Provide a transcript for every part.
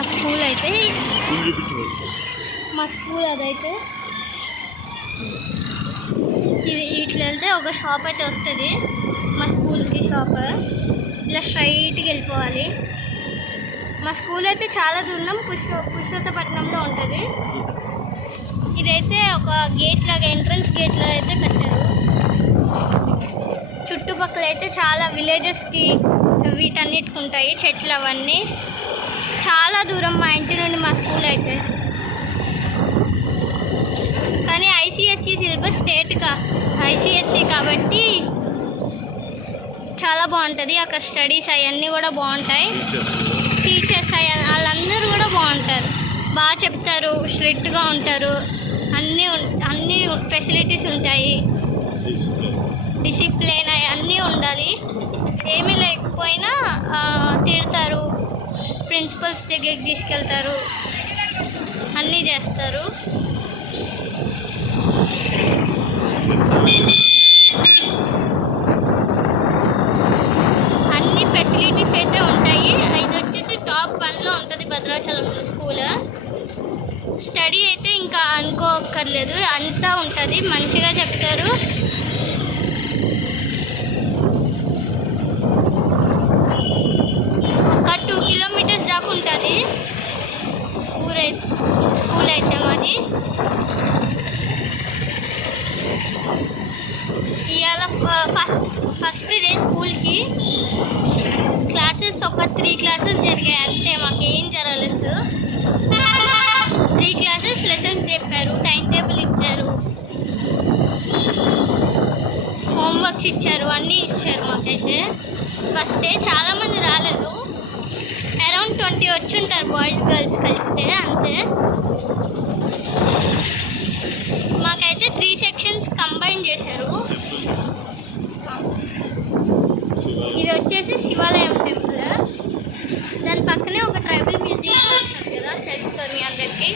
మా స్కూల్ అయితే. మా స్కూల్ అదైతే ఇది ఇట్లా వెళ్తే ఒక షాప్ అయితే వస్తుంది మా స్కూల్కి. షాప్ ఇలా స్ట్రైట్గా వెళ్ళిపోవాలి. మా స్కూల్ అయితే చాలా దూరం పురుషోత్తపట్నంలో ఉంటుంది. ఇదైతే ఒక గేట్ లాగా, ఎంట్రన్స్ గేట్ లాగా అయితే కట్టారు. చుట్టుపక్కల అయితే చాలా విలేజెస్కి వీటన్నిటికి ఉంటాయి చెట్లు అవన్నీ. చాలా దూరం మా ఇంటి నుండి మా స్కూల్ అయితే. కానీ ఐసిఎస్సి సిలబస్ ఐసిఎస్సి కాబట్టి చాలా బాగుంటుంది. అక్కడ స్టడీస్ అవన్నీ కూడా బాగుంటాయి. టీచర్స్ వాళ్ళందరూ కూడా బాగుంటారు, బాగా చెప్తారు, స్ట్రిక్ట్గా ఉంటారు. అన్నీ ఫెసిలిటీస్ ఉంటాయి. డిసిప్లిన్ అన్నీ ఉండాలి. ఏమీ లేకపోయినా తిడతారు, ప్రిన్సిపల్స్ దగ్గరికి తీసుకెళ్తారు, అన్నీ చేస్తారు. అన్ని ఫెసిలిటీస్ అయితే ఉంటాయి. ఇది వచ్చేసి టాప్ 1లో ఉంటుంది భద్రాచలంలో స్కూల్. స్టడీ అయితే ఇంకా అనుకోక్కర్లేదు, అంతా ఉంటుంది, మంచిగా చెప్తారు. ఒక 2 కిలోమీటర్స్ దాకా ఉంటుంది స్కూల్ అయితే మాది. ఇవాళ ఫస్ట్ డే స్కూల్కి క్లాసెస్ ఒక 3 క్లాసెస్ జరిగాయి అంతే, మాకేం జరగలేదు. 3 క్లాసెస్ లెసన్స్ చెప్పారు, టైం టేబుల్ ఇచ్చారు, హోంవర్క్స్ ఇచ్చారు, అన్నీ ఇచ్చారు మాకైతే. ఫస్ట్ డే చాలామంది రాలేదు, అరౌండ్ 20 వచ్చి ఉంటారు బాయ్స్ గర్ల్స్ కలిపితే అంతే. మాకైతే 3 సెక్షన్స్ కంబైన్ చేశారు. ఇది వచ్చేసి శివాలయం టెంపుల్. దాని పక్కనే ఒక ట్రైబల్ మ్యూజియం ఉంటుంది కదా, తెలుస్తుంది మీ అందరికీ.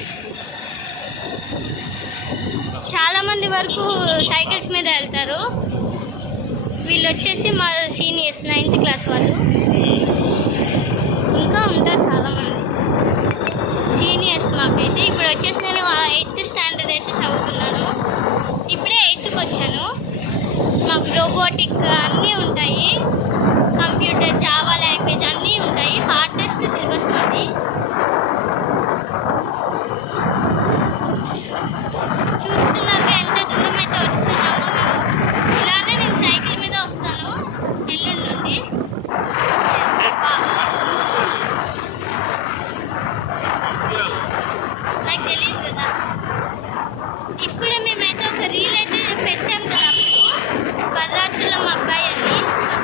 చాలామంది వరకు సైకిల్స్ మీద వెళ్తారు. వీళ్ళు వచ్చేసి మా సీనియర్స్ 9th క్లాస్ వాళ్ళు. ఇంకా ఉంటారు చాలామంది సీనియర్స్ మాకైతే. ఇప్పుడు వచ్చేసి నేను 8th స్టాండర్డ్ అయితే చదువుతున్నాను. ఇప్పుడే 8th వచ్చాను. మాకు రోబోటిక్ అన్నీ ఉంటాయి, కంప్యూటర్, జావా లాంగ్వేజ్ అన్నీ ఉంటాయి. హార్డెస్ట్ సిలబస్ మాది. చూస్తున్నారుగా ఎంత దూరం అయితే వస్తున్నామో మేము. ఇలానే నేను సైకిల్ మీద వస్తాను ఎల్లుండి నుండి. నాకు తెలియదు కదా. ఇప్పుడే మేమైతే ఒక రీల్ అయితే పెట్టాం కదా అప్పుడు, భద్రాచలం అబ్బాయి అని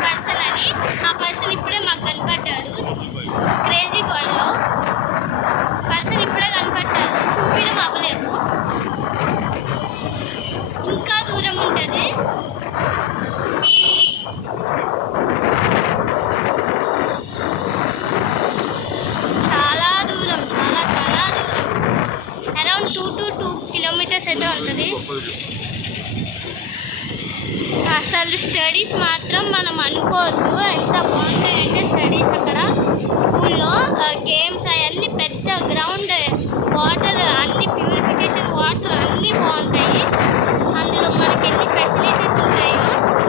పర్సన్ అని. ఆ పర్సన్ ఇప్పుడే మాకు కనపడ్డాడు. క్రేజీ బాయ్లో పర్సన్ ఇప్పుడే కనపడ్డాడు, చూపించడం అవ్వలేదు. ఇంకా దూరం ఉంటుంది. చాలా దూరం, చాలా చాలా దూరం. అరౌండ్ 2 కిలోమీటర్స్ అయితే ఉంటుంది. అసలు స్టడీస్ మాత్రం మనం అనుకోవద్దు ఎంత బాగుంటాయంటే స్టడీస్ అక్కడ స్కూల్లో. గేమ్స్ అవన్నీ, పెద్ద గ్రౌండ్, వాటర్ అన్ని ప్యూరిఫికేషన్ వాటర్ అన్నీ బాగుంటాయి. అందులో మనకి ఎన్ని ఫెసిలిటీస్ ఉంటాయో.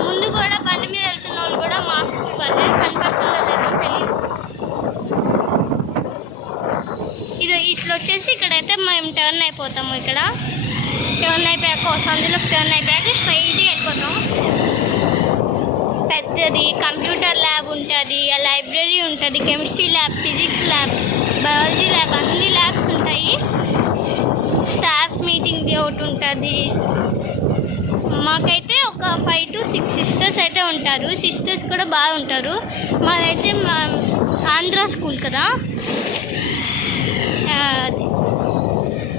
ముందు కూడా బండి మీద వెళ్తున్న వాళ్ళు కూడా మాస్క్ ఇవ్వాలి, కనపడుతుందో లేదో తెలియదు. ఇది ఇట్లా వచ్చేసి ఇక్కడైతే మేము టర్న్ అయిపోతాము. ఇక్కడ టర్న్ అయిపోయాక సందులోకి టర్న్ అయిపోయాక స్ట్రైట్గా వెళ్ళిపోతాం. పెద్దది కంప్యూటర్ ల్యాబ్ ఉంటుంది, లైబ్రరీ ఉంటుంది, chemistry lab, physics lab, biology lab, అన్ని ల్యాబ్స్ ఉంటాయి. స్టాఫ్ మీటింగ్ది ఒకటి ఉంటుంది. మాకైతే ఒక 5 to 6 సిస్టర్స్ అయితే ఉంటారు. సిస్టర్స్ కూడా బాగుంటారు. మాదైతే ఆంధ్ర స్కూల్ కదా,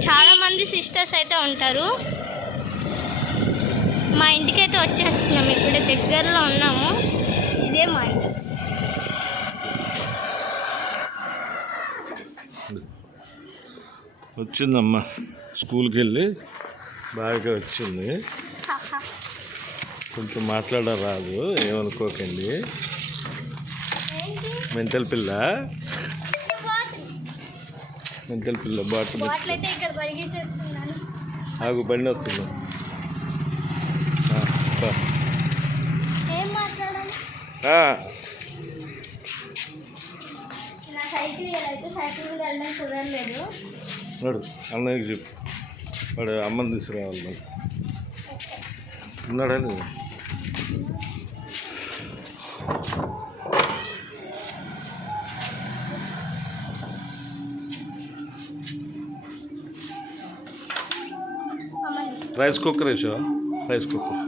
చాలామంది సిస్టర్స్ అయితే ఉంటారు. మా ఇంటికైతే వచ్చేస్తున్నాం, ఇప్పుడే దగ్గరలో ఉన్నాము. ఇదే మా ఇంటి. వచ్చిందమ్మా, స్కూల్కి వెళ్ళి బాగా వచ్చింది. కొంచెం మాట్లాడరాదు, ఏమనుకోకండి. మెంటల్ పిల్ల మెంతల పిల్ల బాటిల్ బాటిల్ అయితే ఇక్కడ పరిగెచ్చేస్తున్నాను. ఆగు బండి వస్తుంది. ఏం మాట్లాడాలి? నా సైకిల్ అయితే సైకిల్ మీద వెళ్ళడం కుదరలేదు. వాడు అన్నయ్యకి చెప్పు, వాడు అమ్మని తీసుకురావాలి మరి. ఉన్నాడని రైస్ కుక్కర్ వేసావా? Rice cooker